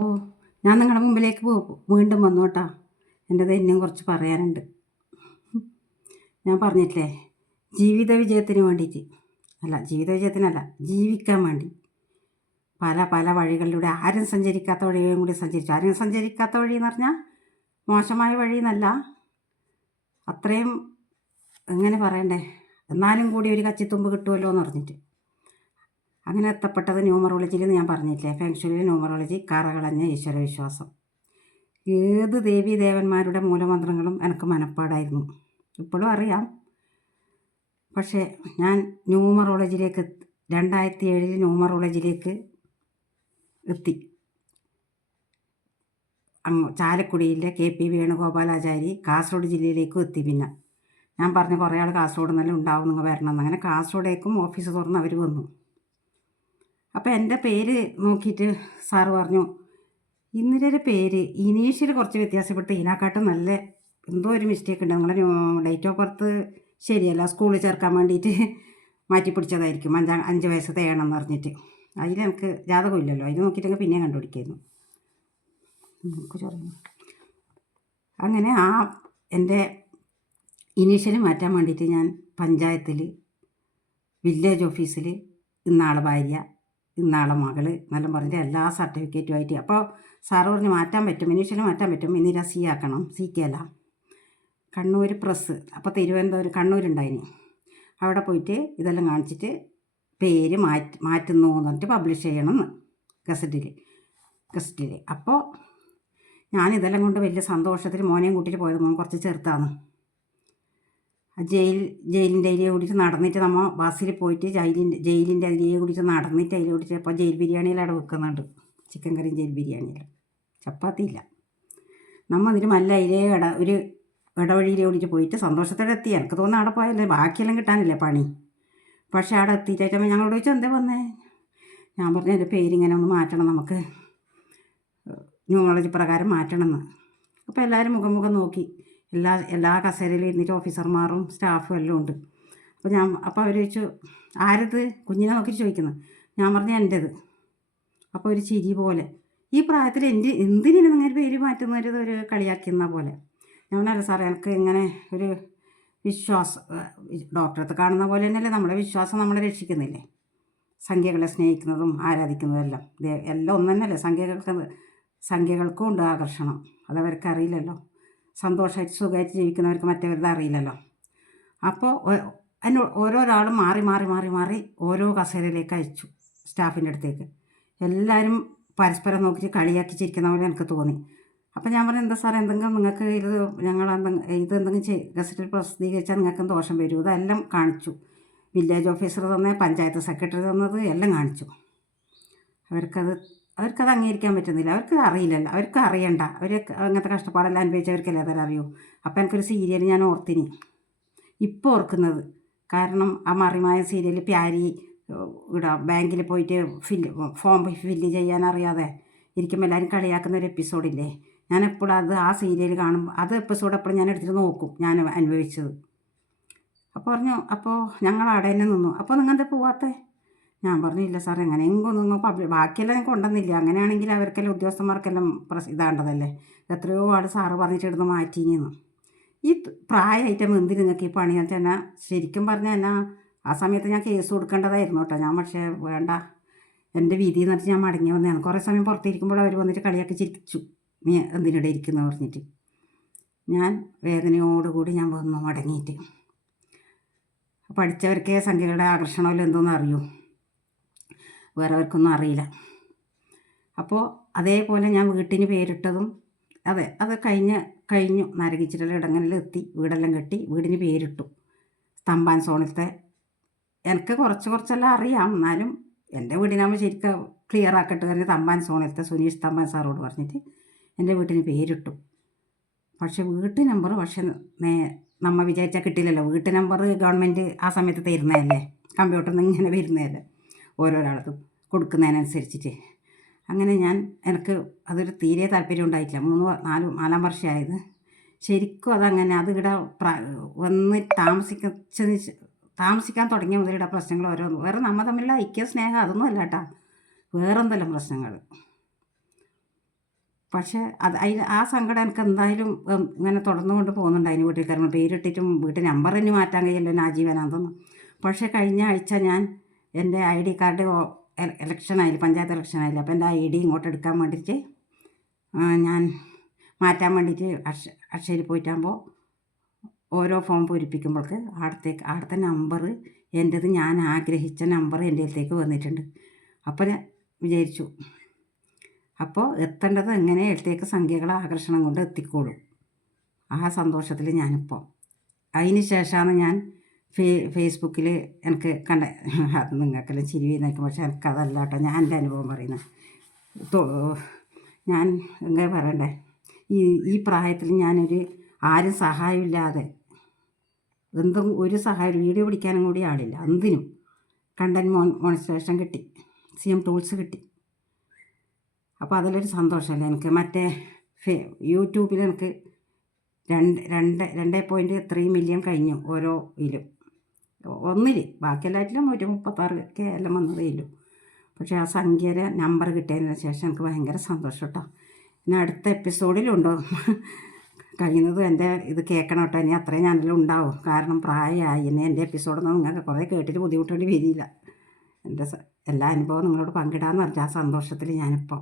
ഓ, ഞാൻ നിങ്ങളുടെ മുമ്പിലേക്ക് വീണ്ടും വന്നു കേട്ടോ. എൻ്റെത് ഇനിയും കുറച്ച് പറയാനുണ്ട്. ഞാൻ പറഞ്ഞിട്ടില്ലേ, ജീവിത വിജയത്തിന് വേണ്ടിയിട്ട് ജീവിത വിജയത്തിനല്ല, ജീവിക്കാൻ വേണ്ടി പല പല വഴികളിലൂടെ ആരും സഞ്ചരിക്കാത്ത വഴിയും കൂടി സഞ്ചരിച്ചു. ആരും സഞ്ചരിക്കാത്ത വഴി എന്ന് പറഞ്ഞാൽ മോശമായ വഴി എന്നല്ല, അത്രയും എങ്ങനെ പറയണ്ടേ, എന്നാലും കൂടി ഒരു കച്ചിത്തുമ്പ് കിട്ടുമല്ലോ എന്ന് പറഞ്ഞിട്ട് അങ്ങനെ എത്തപ്പെട്ടത് ന്യൂമറോളജിയിൽ ഞാൻ പറഞ്ഞിട്ടില്ലേ, ഫെങ്ഷുലിയിൽ ന്യൂമറോളജി കറകളഞ്ഞ ഈശ്വരവിശ്വാസം. ഏത് ദേവീ ദേവന്മാരുടെ മൂലമന്ത്രങ്ങളും എനിക്ക് മനപ്പാടായിരുന്നു, ഇപ്പോഴും അറിയാം. പക്ഷേ ഞാൻ ന്യൂമറോളജിയിലേക്ക് 2007 ന്യൂമറോളജിയിലേക്ക് എത്തി. ചാലക്കുടിയിലെ KP വേണുഗോപാലാചാരി കാസർഗോഡ് ജില്ലയിലേക്കും എത്തി. പിന്നെ ഞാൻ പറഞ്ഞ കുറേ ആൾ കാസർഗോഡ് നല്ല ഉണ്ടാവും, നിങ്ങൾ വരണം. അങ്ങനെ കാസർഗോഡേക്കും ഓഫീസ് തുറന്ന് അവർ വന്നു. അപ്പോൾ എൻ്റെ പേര് നോക്കിയിട്ട് സാറ് പറഞ്ഞു, ഇന്നലെ പേര് ഇനീഷ്യൽ കുറച്ച് വ്യത്യാസപ്പെട്ട് ഇതിനെക്കാട്ടും നല്ല എന്തോ ഒരു മിസ്റ്റേക്ക് ഉണ്ട്, നിങ്ങളുടെ ഡേറ്റ് ഓഫ് ബർത്ത് ശരിയല്ല, സ്കൂളിൽ ചേർക്കാൻ വേണ്ടിയിട്ട് മാറ്റി പിടിച്ചതായിരിക്കും, 5 വയസ്സ് തേണമെന്ന് പറഞ്ഞിട്ട്. അതിൽ എനിക്ക് ജാതകമില്ലല്ലോ, അതിൽ നോക്കിയിട്ടെങ്കിൽ പിന്നെയും കണ്ടുപിടിക്കായിരുന്നു. അങ്ങനെ എൻ്റെ ഇനീഷ്യൽ മാറ്റാൻ വേണ്ടിയിട്ട് ഞാൻ പഞ്ചായത്തിൽ, വില്ലേജ് ഓഫീസിൽ ഇന്നാളെ ഭാര്യ ഇന്നാളെ മകൾ എന്നെല്ലാം പറഞ്ഞിട്ട് എല്ലാ സർട്ടിഫിക്കറ്റുമായിട്ട്. അപ്പോൾ സാറ് പറഞ്ഞ് മാറ്റാൻ പറ്റും, ഇനീഷ്യൽ മാറ്റാൻ പറ്റും, ഇന്നിര സി ആക്കണം, സിക്കല്ല കണ്ണൂർ പ്രസ്. അപ്പോൾ തിരുവനന്തപുരം കണ്ണൂരുണ്ടായിന്, അവിടെ പോയിട്ട് ഇതെല്ലാം കാണിച്ചിട്ട് പേര് മാറ്റുന്നു എന്ന് പറഞ്ഞിട്ട് പബ്ലിഷ് ചെയ്യണമെന്ന് ഗസറ്റിൽ. അപ്പോൾ ഞാനിതെല്ലാം കൊണ്ട് വലിയ സന്തോഷത്തിൽ മോനെയും കൂട്ടിയിട്ട് പോയത്. മോൻ കുറച്ച് ചെറുത്താണ്. ജയിലിൻ്റെ അതിലേ കൂടിയിട്ട് നടന്നിട്ട് നമ്മൾ ബസ്സിൽ പോയിട്ട് ജയിലിൻ്റെ അതിലേ കൂടിയിട്ട് നടന്നിട്ട് അതിൽ കൂടിയിട്ട് ഇപ്പോൾ ജയിൽ ബിരിയാണിയിൽ അവിടെ വെക്കുന്നുണ്ട്, ചിക്കൻ കറിയും ജയിൽ ബിരിയാണിയിൽ, ചപ്പാത്തി ഇല്ല. നമ്മൾ അതിന് മല്ല അതിലേ ഒരു ഇടവഴിയിലേ കൂടിയിട്ട് പോയിട്ട് സന്തോഷത്തോടെ എത്തി. എനിക്ക് തോന്നുന്നു അവിടെ പോയല്ലേ ബാക്കിയെല്ലാം കിട്ടാനില്ലേ പണി. പക്ഷേ അവിടെ എത്തിയിട്ടായിട്ട് ഞങ്ങളോട് ചോദിച്ചാൽ എന്താ വന്നേ. ഞാൻ പറഞ്ഞു എൻ്റെ പേരിങ്ങനെ ഒന്ന് മാറ്റണം, നമുക്ക് ന്യൂമറോളജി പ്രകാരം മാറ്റണമെന്ന്. അപ്പോൾ എല്ലാവരും മുഖം നോക്കി. എല്ലാ കസേരയിലും ഇരുന്നിട്ട് ഓഫീസർമാരും സ്റ്റാഫും എല്ലാം ഉണ്ട്. അപ്പോൾ അവർ ചോദിച്ചു, ആരത്, കുഞ്ഞിനെ നോക്കിയിട്ട് ചോദിക്കുന്നത്. ഞാൻ പറഞ്ഞു എൻ്റേത്. അപ്പോൾ ഒരു ചിരി പോലെ, ഈ പ്രായത്തിൽ എന്തിനാണ് നിങ്ങൾ പേര് മാറ്റുന്നത്, ഒരു കളിയാക്കുന്ന പോലെ. ഞാൻ പറഞ്ഞല്ല സാറേ, എനിക്ക് ഇങ്ങനെ ഒരു വിശ്വാസം, ഡോക്ടറത്ത് കാണുന്ന പോലെ തന്നെയല്ലേ നമ്മുടെ വിശ്വാസം നമ്മളെ രക്ഷിക്കുന്നില്ലേ. സംഖ്യകളെ സ്നേഹിക്കുന്നതും ആരാധിക്കുന്നതും എല്ലാം ഒന്ന് തന്നെയല്ലേ. സംഖ്യകൾക്കും ഉണ്ട് ആകർഷണം, അതവർക്ക് അറിയില്ലല്ലോ. സന്തോഷമായിട്ട് സുഖമായിട്ട് ജീവിക്കുന്നവർക്ക് മറ്റവരുടെ അറിയില്ലല്ലോ. അപ്പോൾ ഓരോരാളും മാറി ഓരോ കസേരയിലേക്ക് അയച്ചു, സ്റ്റാഫിൻ്റെ അടുത്തേക്ക്. എല്ലാവരും പരസ്പരം നോക്കിയിട്ട് കളിയാക്കി ചിരിക്കുന്ന പോലെ എനിക്ക് തോന്നി. അപ്പോൾ ഞാൻ പറഞ്ഞു, എന്താ സാറേ, എന്തെങ്കിലും നിങ്ങൾക്ക് ഇതെന്തെങ്കിലും ഗസറ്റിൽ പ്രസിദ്ധീകരിച്ചാൽ നിങ്ങൾക്ക് ദോഷം വരും. ഇതെല്ലാം കാണിച്ചു. വില്ലേജ് ഓഫീസർ തന്നെ, പഞ്ചായത്ത് സെക്രട്ടറി തന്നത് എല്ലാം കാണിച്ചു. അവർക്കത് അംഗീകരിക്കാൻ പറ്റുന്നില്ല. അവർക്ക് അറിയില്ലല്ലോ, അവർക്ക് അറിയണ്ട. അവർ അങ്ങനത്തെ കഷ്ടപ്പാടെല്ലാം അനുഭവിച്ചവർക്കല്ലേ അതെല്ലാം അറിയൂ. അപ്പോൾ എനിക്കൊരു സീരിയൽ ഞാൻ ഓർത്തിന്, ഇപ്പോൾ ഓർക്കുന്നത്. കാരണം ആ മറിമായ സീരിയൽ പ്യാരി ബാങ്കിൽ പോയിട്ട് ഫോം ഫില്ല് ചെയ്യാൻ അറിയാതെ ഇരിക്കുമ്പോൾ എല്ലാവരും കളിയാക്കുന്ന ഒരു എപ്പിസോഡില്ലേ. ഞാൻ എപ്പോഴും ആ സീരിയൽ കാണുമ്പോൾ എപ്പിസോഡ് എപ്പോഴും ഞാൻ എടുത്തിട്ട് നോക്കും, ഞാൻ അനുഭവിച്ചത്. അപ്പോൾ പറഞ്ഞു, അപ്പോൾ ഞങ്ങൾ അവിടെ തന്നെ നിന്നു. അപ്പോൾ നിങ്ങൾ എന്താ പോവാത്തേ. ഞാൻ പറഞ്ഞില്ല സാർ, എങ്ങനെയെങ്കിലും നിങ്ങൾ ബാക്കിയെല്ലാം ഞങ്ങൾക്ക് കൊണ്ടുവന്നില്ല. അങ്ങനെയാണെങ്കിൽ അവർക്കെല്ലാം ഉദ്യോഗസ്ഥന്മാർക്കെല്ലാം ഇതാണ്ടതല്ലേ. എത്രയോ ആൾ സാറ് പറഞ്ഞിട്ടിടുന്ന് മാറ്റിഞ്ഞെന്ന്. ഈ പ്രായമായിട്ടും എന്തിന് നിങ്ങൾക്ക് ഈ പണി എന്ന് വെച്ചാൽ, ശരിക്കും പറഞ്ഞാൽ എന്നാ ആ സമയത്ത് ഞാൻ കേസ് കൊടുക്കേണ്ടതായിരുന്നു കേട്ടോ. ഞാൻ പക്ഷേ വേണ്ട, എൻ്റെ വിധി എന്ന് വെച്ചാൽ ഞാൻ മടങ്ങി വന്നതാണ്. കുറേ സമയം പുറത്തിരിക്കുമ്പോൾ അവർ വന്നിട്ട് കളിയാക്കി ചിരിച്ചു, നീ എന്തിനിടെ ഇരിക്കുന്നു പറഞ്ഞിട്ട്. ഞാൻ വേദനയോടുകൂടി ഞാൻ വന്നു മടങ്ങിയിട്ട്. പഠിച്ചവർക്കേ സംഖ്യകളുടെ ആകർഷണമല്ലോ എന്തോന്നും അറിയൂ, വേറെവർക്കൊന്നും അറിയില്ല. അപ്പോൾ അതേപോലെ ഞാൻ വീട്ടിന് പേരിട്ടതും അത് കഴിഞ്ഞു നരകിച്ചിട്ടെല്ലാം ഇടങ്ങളിലെത്തി, വീടെല്ലാം കെട്ടി വീടിന് പേരിട്ടു. തമ്പാൻ സോണിലത്തെ, എനിക്ക് കുറച്ചെല്ലാം അറിയാം, എന്നാലും എൻ്റെ വീടിനാകുമ്പോൾ ശരിക്കും ക്ലിയർ ആക്കട്ടെ പറഞ്ഞ് തമ്പാൻ സോണിലത്തെ സുനീഷ് തമ്പാൻ സാറോട് പറഞ്ഞിട്ട് എൻ്റെ വീട്ടിന് പേരിട്ടു. പക്ഷേ വീട്ട് നമ്പർ നമ്മൾ വിചാരിച്ചാൽ കിട്ടില്ലല്ലോ. വീട്ട് നമ്പർ ഗവൺമെൻറ് ആ സമയത്ത് തരുന്നതല്ലേ, കമ്പ്യൂട്ടറിൽ നിന്ന് ഇങ്ങനെ വരുന്നതല്ലേ, ഓരോരാൾക്കും കൊടുക്കുന്നതിനനുസരിച്ചിട്ട്. അങ്ങനെ എനിക്ക് അതൊരു തീരെ താല്പര്യം ഉണ്ടായിട്ടില്ല. 4 വർഷമായത് ശരിക്കും അതങ്ങനെ. അത് ഇവിടെ വന്ന് താമസിക്കാൻ തുടങ്ങിയ മുതൽ ഇവിടെ പ്രശ്നങ്ങൾ ഓരോന്നും. വേറെ നമ്മൾ തമ്മിലുള്ള ഐക്യ സ്നേഹം അതൊന്നും അല്ല കേട്ടോ, വേറെന്തെല്ലാം പ്രശ്നങ്ങൾ. പക്ഷേ ആ സങ്കടം എനിക്ക് എന്തായാലും ഇങ്ങനെ തുടർന്നുകൊണ്ട് പോകുന്നുണ്ട്. അതിന് വീട്ടിൽ കയറുമ്പോൾ പേരിട്ടിട്ടും വീട്ടിൽ നമ്പർ തന്നെ മാറ്റാൻ കഴിയില്ല നാജീവനാന്തെന്ന്. പക്ഷേ കഴിഞ്ഞ ആഴ്ച ഞാൻ എൻ്റെ ID കാർഡ് ഇലക്ഷനായില്ല, പഞ്ചായത്ത് ഇലക്ഷനായില്ല. അപ്പോൾ എൻ്റെ ID ഇങ്ങോട്ട് എടുക്കാൻ വേണ്ടിയിട്ട് ഞാൻ മാറ്റാൻ വേണ്ടിയിട്ട് അക്ഷയയിൽ പോയിട്ടാകുമ്പോൾ ഓരോ ഫോം പൂരിപ്പിക്കുമ്പോൾക്ക് അവിടുത്തെ നമ്പർ എൻ്റേത് ഞാൻ ആഗ്രഹിച്ച നമ്പർ എൻ്റെ അടുത്തേക്ക് വന്നിട്ടുണ്ട്. അപ്പോൾ ഞാൻ വിചാരിച്ചു, അപ്പോൾ എത്തേണ്ടത് എങ്ങനെ അടുത്തേക്ക് സംഖ്യകളെ ആകർഷണം കൊണ്ട് എത്തിക്കോളും. ആ സന്തോഷത്തിൽ ഞാനിപ്പോൾ അതിന് ശേഷമാണ് ഞാൻ ഫേസ്ബുക്കിൽ എനിക്ക് അത് നിങ്ങൾക്കെല്ലാം ചിരി നോക്കും. പക്ഷേ എനിക്കതല്ല കേട്ടോ, ഞാൻ എൻ്റെ അനുഭവം പറയുന്നത്. ഞാൻ എന്താ പറയണ്ടേ, ഈ പ്രായത്തിൽ ഞാനൊരു ആരും സഹായമില്ലാതെ എന്തും ഒരു സഹായം വീഡിയോ പിടിക്കാനും കൂടി ആളില്ല, എന്തിനും കണ്ടൻറ് മോണിറ്റൈസേഷൻ കിട്ടി, CM ടൂൾസ് കിട്ടി. അപ്പോൾ അതിലൊരു സന്തോഷമല്ലേ എനിക്ക്. മറ്റേ യൂട്യൂബിൽ എനിക്ക് 2.3 മില്യൺ കഴിഞ്ഞു ഓരോ ഇതിലും, ഒന്നിൽ ബാക്കിയെല്ലാറ്റിലും 136K എല്ലാം വന്നതേ ഉള്ളൂ. പക്ഷേ ആ സംഖ്യയുടെ നമ്പർ കിട്ടിയതിന് ശേഷം എനിക്ക് ഭയങ്കര സന്തോഷം കേട്ടോ. ഇനി അടുത്ത എപ്പിസോഡിലുണ്ടോ കഴിയുന്നത് എൻ്റെ ഇത് കേൾക്കണം കേട്ടോ. ഇനി അത്രയും ചാനലും ഉണ്ടാവും, കാരണം പ്രായമായി. ഇനി എൻ്റെ എപ്പിസോഡൊന്നും നിങ്ങൾക്ക് കുറേ കേട്ടിട്ട് ബുദ്ധിമുട്ടേണ്ടി വരില്ല. എൻ്റെ എല്ലാ അനുഭവവും നിങ്ങളോട് പങ്കിടാമെന്ന് പറഞ്ഞാൽ ആ സന്തോഷത്തിൽ ഞാനിപ്പോൾ